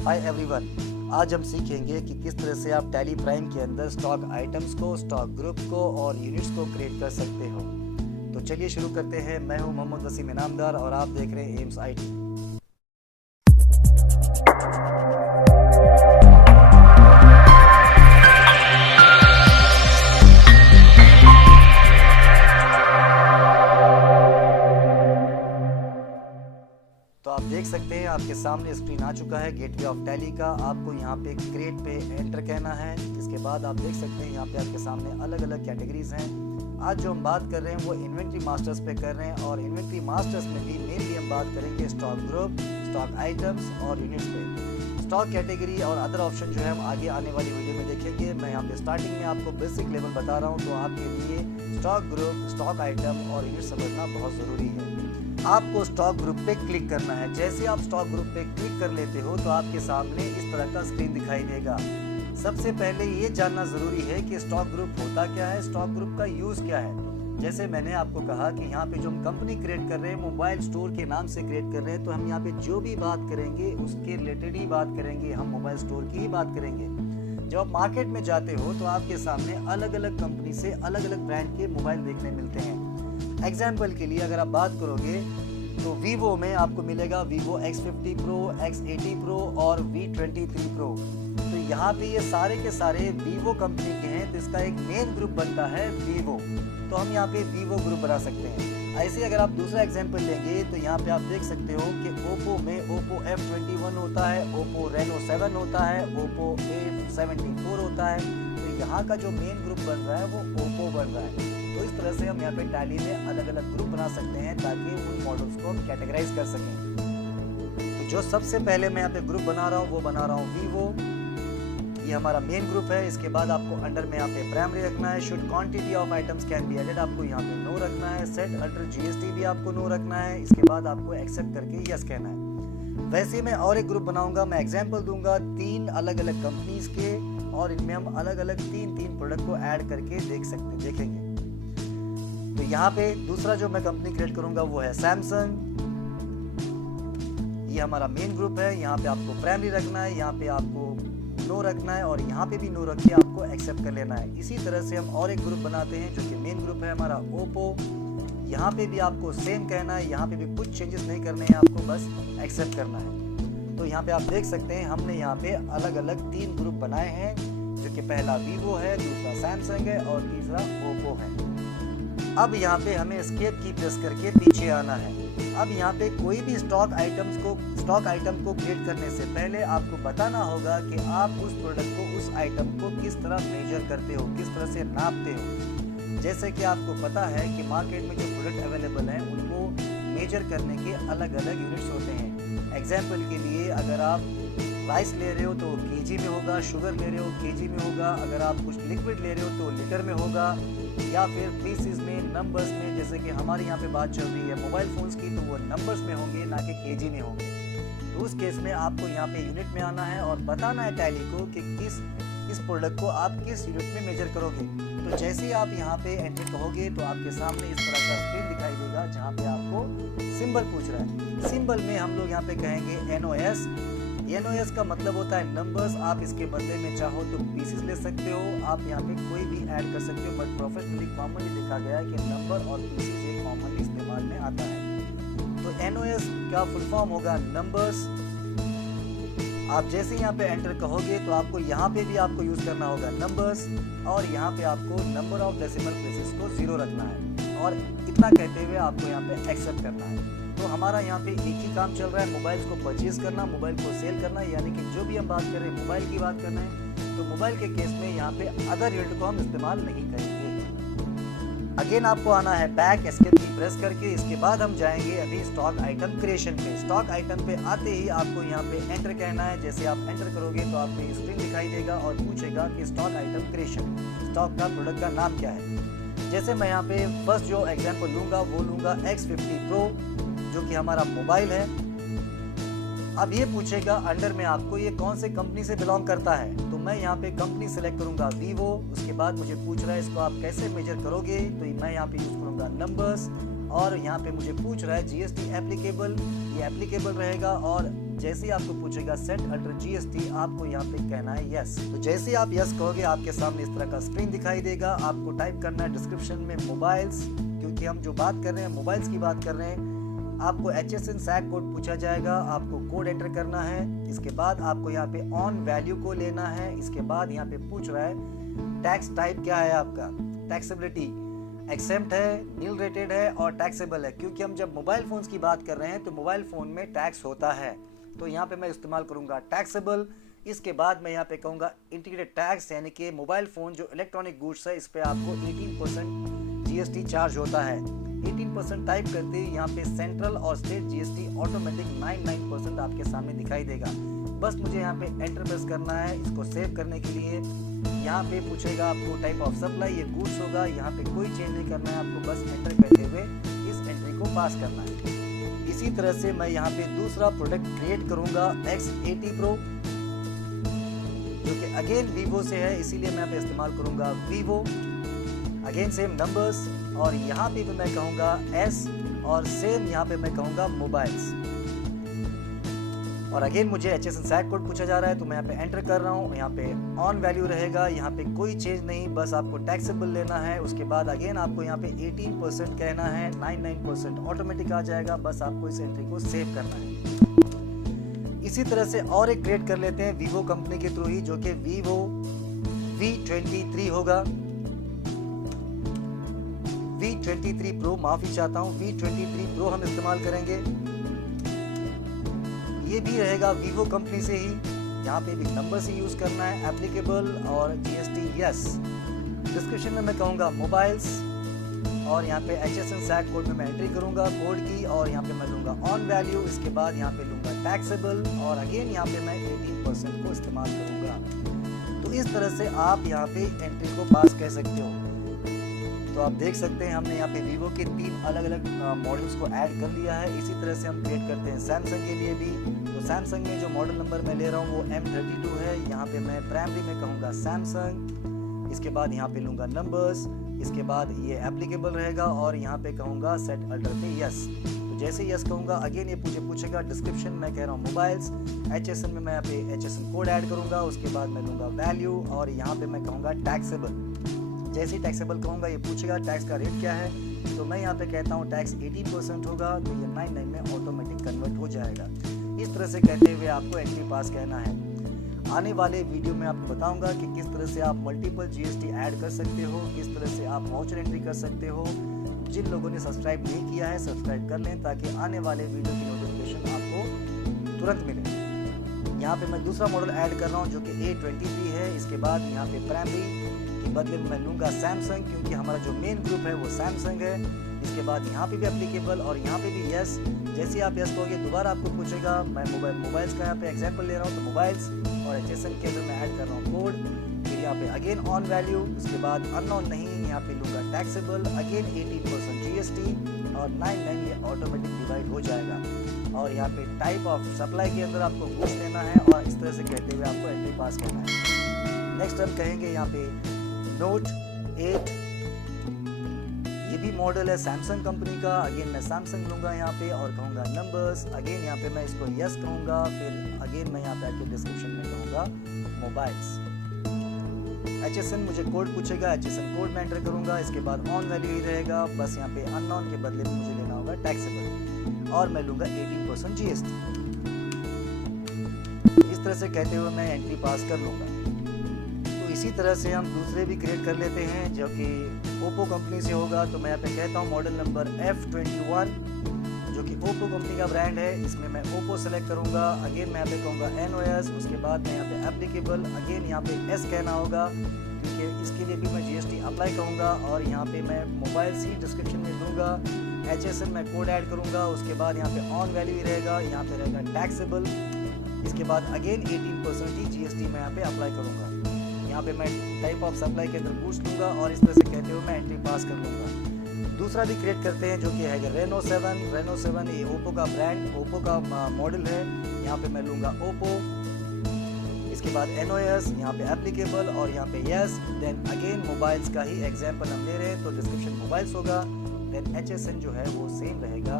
Hi everyone, आज हम सीखेंगे कि किस तरह से आप टैली प्राइम के अंदर स्टॉक आइटम्स को, स्टॉक ग्रुप को और यूनिट्स को क्रिएट कर सकते हो। तो चलिए शुरू करते हैं। मैं हूं मोहम्मद वसीम इनामदार और आप देख रहे हैं एम्स आईटी। तो आप देख सकते हैं आपके सामने स्क्रीन आ चुका है गेटवे ऑफ टैली का। आपको यहाँ पे क्रिएट पे एंटर कहना है। इसके बाद आप देख सकते हैं यहाँ पे आपके सामने अलग अलग कैटेगरीज हैं। आज जो हम बात कर रहे हैं वो इन्वेंट्री मास्टर्स पे कर रहे हैं और इन्वेंट्री मास्टर्स में भी मेनली हम बात करेंगे स्टॉक ग्रुप, स्टॉक आइटम्स और यूनिट्स पे। स्टॉक कैटेगरी और अदर ऑप्शन जो है हम आगे आने वाली वीडियो में देखेंगे। मैं यहाँ पे स्टार्टिंग में आपको बेसिक लेवल बता रहा हूँ, तो आपके लिए स्टॉक ग्रुप, स्टॉक आइटम और यूनिट समझना बहुत ज़रूरी है। आपको स्टॉक ग्रुप पे क्लिक करना है। जैसे आप स्टॉक ग्रुप पे क्लिक कर लेते हो तो आपके सामने इस तरह का स्क्रीन दिखाई देगा। सबसे पहले ये जानना जरूरी है कि स्टॉक ग्रुप होता क्या है, स्टॉक ग्रुप का यूज क्या है। जैसे मैंने आपको कहा कि यहाँ पे जो हम कंपनी क्रिएट कर रहे हैं, मोबाइल स्टोर के नाम से क्रिएट कर रहे हैं, तो हम यहाँ पे जो भी बात करेंगे उसके रिलेटेड ही बात करेंगे। हम मोबाइल स्टोर की ही बात करेंगे। जब आप मार्केट में जाते हो तो आपके सामने अलग अलग कंपनी से अलग अलग ब्रांड के मोबाइल देखने मिलते हैं। एग्जाम्पल के लिए अगर आप बात करोगे तो वीवो में आपको मिलेगा Vivo X50 Pro, X80 Pro और V23 Pro। तो यहाँ पे ये सारे के सारे वीवो कंपनी के हैं, तो इसका एक मेन ग्रुप बनता है वीवो। तो हम यहाँ पे वीवो ग्रुप बना सकते हैं। ऐसे अगर आप दूसरा एग्जाम्पल लेंगे तो यहाँ पे आप देख सकते हो कि ओप्पो में ओप्पो F21 होता है, ओप्पो Reno 7 होता है, ओप्पो A74 होता है। तो यहाँ का जो मेन ग्रुप बन रहा है वो ओप्पो बन रहा है। तो इस तरह से हम यहाँ पे टैली में अलग अलग ग्रुप बना सकते हैं ताकि उन मॉडल्स को हम कैटेगराइज कर सकें। तो जो सबसे पहले मैं यहाँ पे ग्रुप बना रहा हूँ वो बना रहा हूँ वीवो। ये हमारा मेन ग्रुप है। इसके बाद आपको अंडर में यहाँ पे प्राइमरी रखना है। Should quantity of items can be added, आपको यहाँ पे नो रखना है। सेट अल्टर जीएसटी भी आपको नो रखना है। इसके बाद आपको एक्सेप्ट करके यस कहना है। वैसे मैं और एक ग्रुप बनाऊंगा। मैं एग्जाम्पल दूंगा 3 अलग अलग कंपनीज के और इनमें हम अलग अलग 3 प्रोडक्ट को ऐड करके देखेंगे। तो यहाँ पे दूसरा जो मैं कंपनी क्रिएट करूंगा वो है सैमसंग। ये हमारा मेन ग्रुप है। यहाँ पे आपको प्राइमरी रखना है, यहाँ पे आपको नो रखना है और यहाँ पे भी नो रख के आपको एक्सेप्ट कर लेना है। इसी तरह से हम और एक ग्रुप बनाते हैं जो कि मेन ग्रुप है हमारा ओप्पो। यहाँ पे भी आपको सेम कहना है, यहाँ पे भी कुछ चेंजेस नहीं करने हैं, आपको बस एक्सेप्ट करना है। तो यहाँ पे आप देख सकते हैं हमने यहाँ पे अलग अलग 3 ग्रुप बनाए हैं, जो कि पहला वीवो है, दूसरा सैमसंग है और तीसरा ओप्पो है। अब यहाँ पे हमें एस्केप की प्रेस करके पीछे आना है। अब यहाँ पे कोई भी स्टॉक आइटम को क्रिएट करने से पहले आपको बताना होगा कि आप उस प्रोडक्ट को, उस आइटम को किस तरह मेजर करते हो, किस तरह से नापते हो। जैसे कि आपको पता है कि मार्केट में जो प्रोडक्ट अवेलेबल हैं उनको मेजर करने के अलग अलग यूनिट्स होते हैं। एग्जाम्पल के लिए अगर आप राइस ले रहे हो तो केजी में होगा, शुगर ले रहे हो केजी में होगा, अगर आप कुछ लिक्विड ले रहे हो तो लीटर में होगा, या फिर पीसेस में, नंबर्स में। जैसे कि हमारी यहाँ पे बात चल रही है मोबाइल फोन्स की, तो वो नंबर्स में होंगे ना कि केजी में होंगे। तो उस केस में आपको यहाँ पे यूनिट में आना है और बताना है टैली को कि इस प्रोडक्ट को आप किस यूनिट में मेजर करोगे। तो जैसे ही आप यहाँ पे एंटर कहोगे तो आपके सामने इस तरह का स्क्रीन दिखाई देगा जहाँ पे आपको सिंबल पूछ रहा है। सिंबल में हम लोग यहाँ पे कहेंगे NOS। NOS का मतलब होता है नंबर्स। आप इसके बदले में चाहो तो पीसेस ले सकते हो, आप यहाँ पे कोई भी ऐड कर सकते हो, बट प्रोफेशनली कॉमनली देखा गया है कि नंबर और पीसेस ये कॉमनली इस्तेमाल में आता है। तो NOS का फुल फॉर्म होगा नंबर्स। आप जैसे यहाँ पे एंटर कहोगे तो आपको यहाँ पे भी आपको यूज करना होगा नंबर्स और यहाँ पे आपको नंबर ऑफ डेसिमल प्लेसेस को 0 रखना है और इतना कहते हुए आपको यहाँ पे एक्सेप्ट करना है। तो हमारा यहाँ पे एक ही काम चल रहा है, मोबाइल को परचेज करना, मोबाइल को सेल करना, यानी कि जो भी हम बात कर रहे हैं मोबाइल की बात करना है। तो मोबाइल के केस में यहाँ पे अदर यूनिट को हम इस्तेमाल नहीं करेंगे। अगेन आपको आना है बैक, एस्केप की प्रेस करके। इसके बाद हम जाएंगे अभी स्टॉक आइटम क्रिएशन पे। स्टॉक आइटम पे आते ही आपको यहाँ पे एंटर कहना है। जैसे आप एंटर करोगे तो आपको स्क्रीन दिखाई देगा और पूछेगा कि स्टॉक आइटम क्रिएशन, स्टॉक का प्रोडक्ट का नाम क्या है। जैसे मैं यहाँ पे फर्स्ट जो एग्जाम्पल लूंगा वो लूंगा X50 Pro, जो कि हमारा मोबाइल है। अब ये पूछेगा अंडर में आपको ये कौन से कंपनी से बिलोंग करता है। तो मैं यहाँ पे कंपनी सेलेक्ट करूंगा वीवो। उसके बाद मुझे पूछ रहा है इसको आप कैसे मेजर करोगे, तो मैं यहाँ पे यूज करूंगा नंबर्स और यहाँ पे मुझे पूछ रहा है जीएसटी एप्लीकेबल, ये एप्लीकेबल रहेगा और जैसे ही आपको पूछेगा सेट अल्टर जीएसटी, आपको यहाँ पे कहना है यस। तो जैसे ही आप यस कहोगे आपके सामने इस तरह का स्क्रीन दिखाई देगा। आपको टाइप करना है डिस्क्रिप्शन में मोबाइल्स, क्योंकि हम जो बात कर रहे हैं मोबाइल्स की बात कर रहे हैं। आपको HSN SAC कोड पूछा जाएगा, आपको कोड एंटर करना है। इसके बाद आपको यहाँ पे ऑन वैल्यू को लेना है। इसके बाद यहाँ पे पूछ रहा है टैक्स टाइप क्या है आपका, टैक्सेबिलिटी एक्सेम्प्ट है, नील रेटेड है और टैक्सेबल है। क्योंकि हम जब मोबाइल फोन्स की बात कर रहे हैं तो मोबाइल फोन में टैक्स होता है, तो यहाँ पे मैं इस्तेमाल करूंगा टैक्सेबल। इसके बाद मैं यहाँ पे कहूँगा इंटीग्रेटेड टैक्स, यानी कि मोबाइल फोन जो इलेक्ट्रॉनिक गुड्स है इस पे आपको 18% जीएसटी चार्ज होता है। 18% टाइप करते ही यहाँ पे सेंट्रल और स्टेट जीएसटी ऑटोमेटिक 99% आपके सामने दिखाई देगा। बस मुझे यहाँ पे एंटर प्रेस करना है। इसको सेव करने के लिए यहाँ पे पूछेगा आपको टाइप ऑफ सप्लाई, ये गुड्स होगा। यहाँ पे कोई चेंज नहीं करना है, आपको बस एंटर करते हुए इस एंट्री को पास करना है। इसी तरह से मैं यहाँ पे दूसरा प्रोडक्ट क्रिएट करूंगा X80 Pro, जो कि अगेन वीवो से है, इसीलिए मैं यहाँ पे इस्तेमाल करूंगा वीवो। अगेन सेम नंबर्स और यहाँ पे भी मैं कहूँगा S और सेम यहाँ पे मैं कहूँगा मोबाइल्स। और अगेन मुझे HSN SAC कोड पूछा जा रहा है, तो मैं यहाँ पे एंटर कर रहा हूँ। यहाँ पे ऑन वैल्यू रहेगा, यहाँ पे कोई चेंज नहीं, बस आपको टैक्सेबल लेना है। उसके बाद अगेन आपको यहाँ पे 18% कहना है, 99% ऑटोमेटिक आ जाएगा। बस आपको इस एंट्री को सेव करना है। इसी तरह से और एक क्रिएट कर लेते हैं वीवो कंपनी के थ्रू ही, जो कि वीवो V23 होगा। V23 Pro, माफी चाहता हूँ, V23 Pro हम इस्तेमाल करेंगे। ये भी रहेगा वीवो कंपनी से ही। यहाँ पे भी नंबर से यूज करना है, एप्लीकेबल और जीएसटी यस। डिस्क्रिप्शन में मैं कहूँगा मोबाइल्स और यहाँ पे HSN SAC कोड में मैं एंट्री करूँगा कोड की, और यहाँ पे मैं लूँगा ऑन वैल्यू। इसके बाद यहाँ पे लूँगा टैक्सेबल और अगेन यहाँ पे मैं 18% को इस्तेमाल करूँगा। तो इस तरह से आप यहाँ पे एंट्री को पास कह सकते हो। तो आप देख सकते हैं हमने यहाँ पे वीवो के 3 अलग अलग मॉडल्स को ऐड कर लिया है। इसी तरह से हम क्रिएट करते हैं सैमसंग के लिए भी। तो सैमसंग में जो मॉडल नंबर मैं ले रहा हूँ वो M32 है। यहाँ पे मैं प्राइमरी में कहूँगा सैमसंग। इसके बाद यहाँ पे लूँगा नंबर्स। इसके बाद ये एप्लीकेबल रहेगा और यहाँ पे कहूँगा सेट अल्टर पे यस। तो जैसे यस कहूँगा अगेन ये पूछेगा डिस्क्रिप्शन, मैं कह रहा हूँ मोबाइल्स। HSN में मैं यहाँ पे HSN कोड ऐड करूँगा। उसके बाद मैं लूँगा वैल्यू और यहाँ पे मैं कहूँगा टैक्सेबल। जैसे ही टैक्सेबल कहूँगा ये पूछेगा टैक्स का रेट क्या है, तो मैं यहाँ पे कहता हूँ टैक्स 18% होगा, तो ये 99 में ऑटोमेटिक कन्वर्ट हो जाएगा। इस तरह से कहते हुए आपको एंट्री पास कहना है। आने वाले वीडियो में आपको बताऊंगा कि किस तरह से आप मल्टीपल जीएसटी ऐड कर सकते हो, किस तरह से आप वाउचर एंट्री कर सकते हो। जिन लोगों ने सब्सक्राइब नहीं किया है सब्सक्राइब कर लें, ताकि आने वाले वीडियो की नोटिफिकेशन आपको तुरंत मिले। यहाँ पे मैं दूसरा मॉडल ऐड कर रहा हूँ जो कि A23 है। इसके बाद यहाँ पे प्राइमरी के बदले में मैं लूँगा सैमसंग, क्योंकि हमारा जो मेन ग्रुप है वो सैमसंग है। इसके बाद यहाँ पे भी एप्लीकेबल और यहाँ पे भी यस। जैसे ही आप यस कहोगे दोबारा आपको पूछेगा। मैं मोबाइल्स का यहाँ पे एग्जांपल ले रहा हूँ, तो मोबाइल्स और HSN के अंदर मैं ऐड कर रहा हूँ कोड। फिर यहाँ पे अगेन ऑन वैल्यू, उसके बाद अननोन नहीं, यहाँ पे लूँगा टैक्सेबल, अगेन 18% जीएसटी और 99 ये ऑटोमेटिक डिवाइड हो जाएगा। और यहाँ पे टाइप ऑफ सप्लाई के अंदर आपको गुड्स लेना है और इस तरह से कहते हुए आपको एंट्री पास करना है। नेक्स्ट हम कहेंगे यहाँ पे नोट 8, ये भी मॉडल है सैमसंग कंपनी का। अगेन मैं सैमसंग लूँगा यहाँ पे और कहूँगा नंबर्स। अगेन यहाँ पे मैं इसको यस कहूँगा। फिर अगेन मैं यहाँ पे आके डिस्क्रिप्शन में कहूँगा मोबाइल्स। HSN मुझे कोड पूछेगा, HSN कोड में एंटर करूँगा। इसके बाद ऑन वैल्यू ही रहेगा, बस यहाँ पे अननोन के बदले में मुझे लेना होगा टैक्सेबल और मैं लूँगा 18% जीएसटी। इस तरह से कहते हुए मैं एंट्री पास कर लूँगा। इसी तरह से हम दूसरे भी क्रिएट कर लेते हैं जो कि ओप्पो कंपनी से होगा। तो मैं यहाँ पे कहता हूँ मॉडल नंबर F21, जो कि ओप्पो कंपनी का ब्रांड है। इसमें मैं ओप्पो सेलेक्ट करूँगा। अगेन मैं यहाँ पे कहूँगा NOS। उसके बाद मैं यहाँ पे एप्लीकेबल, अगेन यहाँ पे S कहना होगा, क्योंकि इसके लिए भी मैं GST अप्लाई कहूँगा। और यहाँ पे मैं मोबाइल सी डिस्क्रिप्शन में दूँगा। HSN मैं कोड ऐड करूँगा। उसके बाद यहाँ पे ऑन वैल्यू ही रहेगा, यहाँ पे रहेगा टैक्सेबल। इसके बाद अगेन 18% ही GST मैं यहाँ पे अप्लाई करूँगा। यहाँ पे मैं टाइप ऑफ सप्लाई के अंदर पूछ लूँगा और इस तरह से कहते हुए मैं एंट्री पास कर लूँगा। दूसरा भी क्रिएट करते हैं जो कि है रेनो 7। ये ओप्पो का ब्रांड, ओप्पो का मॉडल है। यहाँ पे मैं लूँगा ओप्पो। इसके बाद NOS, यहाँ पे एप्लीकेबल और यहाँ पे यस। देन अगेन मोबाइल्स का ही एग्जाम्पल हम ले रहे हैं, तो डिस्क्रिप्शन मोबाइल्स होगा। देन HSN जो है वो सेम रहेगा,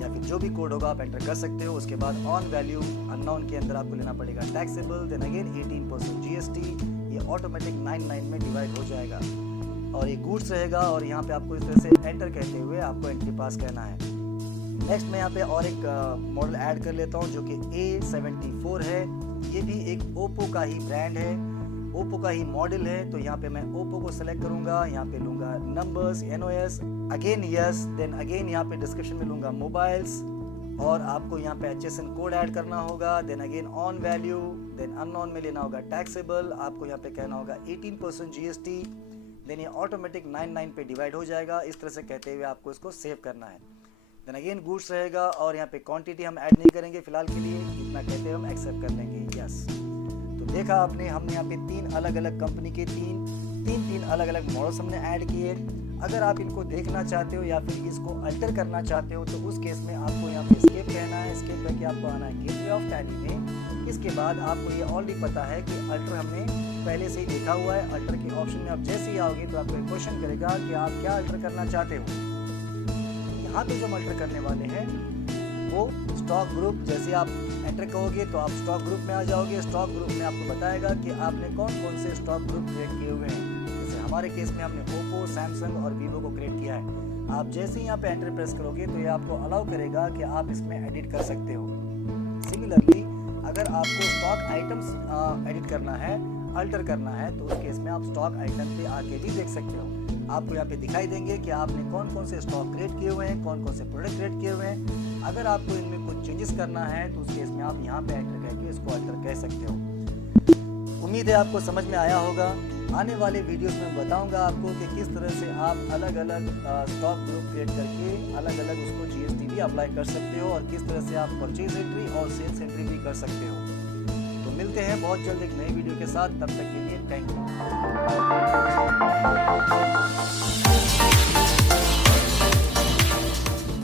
या फिर जो भी कोड होगा आप एंटर कर सकते हो। उसके बाद ऑन वैल्यू अननोन के अंदर आपको लेना पड़ेगा टैक्सेबल, देन अगेन 18% जीएसटी, ये ऑटोमेटिक 99 में डिवाइड हो जाएगा और ये गुड्स रहेगा। और यहाँ पे आपको इस तरह से एंटर कहते हुए आपको एंट्री पास करना है। नेक्स्ट मैं यहाँ पे और एक मॉडल ऐड कर लेता हूँ जो कि A74 है। ये भी एक ओप्पो का ही ब्रांड है, ओप्पो का ही मॉडल है। तो यहाँ पे मैं ओप्पो को सेलेक्ट करूँगा, यहाँ पे लूँगा numbers NOS, again yes, then again यहाँ पे डिस्क्रिप्शन में लूँगा मोबाइल्स और आपको यहाँ पे HSN कोड ऐड करना होगा। Then again on value, then unknown में लेना होगा टैक्सेबल, आपको यहाँ पे कहना होगा 18% जीएसटी, देन ये ऑटोमेटिक 99 पे डिवाइड हो जाएगा। इस तरह से कहते हुए आपको इसको सेव करना है। देन अगेन गुड्स रहेगा और यहाँ पे क्वांटिटी हम ऐड नहीं करेंगे फिलहाल के लिए, इतना कहते हुए हम एक्सेप्ट कर लेंगे यस। तो देखा आपने, हमने यहाँ पे 3 अलग अलग कंपनी के तीन अलग अलग मॉडल्स हमने ऐड किए। अगर आप इनको देखना चाहते हो या फिर इसको अल्टर करना चाहते हो तो उस केस में आपको यहाँ पे एस्केप कहना है। एस्केप करके आपको आना है गेटवे ऑफ टैली में। इसके बाद आपको ये ऑलरेडी पता है कि अल्टर हमने पहले से ही देखा हुआ है। अल्टर के ऑप्शन में आप जैसे ही आओगे तो आपको एक क्वेश्चन करेगा कि आप क्या अल्टर करना चाहते हो। यहाँ पे जो हम अल्टर करने वाले हैं वो स्टॉक ग्रुप, जैसे आप एंटर कहोगे तो आप स्टॉक ग्रुप में आ जाओगे। स्टॉक ग्रुप में आपको बताएगा कि आपने कौन कौन से स्टॉक ग्रुप क्रिएट किए हुए हैं। जैसे हमारे केस में हमने ओप्पो, सैमसंग और वीवो को क्रिएट किया है। आप जैसे ही यहाँ पे एंटर प्रेस करोगे तो ये आपको अलाउ करेगा कि आप इसमें एडिट कर सकते हो। सिमिलरली अगर आपको स्टॉक आइटम्स एडिट करना है, अल्टर करना है, तो उस केस में आप स्टॉक आइटम पे आके भी देख सकते हो। आपको यहाँ पे दिखाई देंगे कि आपने कौन कौन से स्टॉक क्रिएट किए हुए हैं, कौन कौन से प्रोडक्ट क्रिएट किए हुए हैं। अगर आपको इनमें कुछ चेंजेस करना है तो उस केस में आप यहाँ पे एंटर करके इसको अल्टर कह सकते हो। उम्मीद है आपको समझ में आया होगा। आने वाले वीडियोस में बताऊंगा आपको कि किस तरह से आप अलग अलग स्टॉक ग्रुप क्रिएट करके अलग अलग उसको जीएसटी भी अप्लाई कर सकते हो और किस तरह से आप परचेज एंट्री और सेल्स एंट्री भी कर सकते हो। तो मिलते हैं बहुत जल्द एक नई वीडियो के साथ, तब तक के लिए थैंक यू।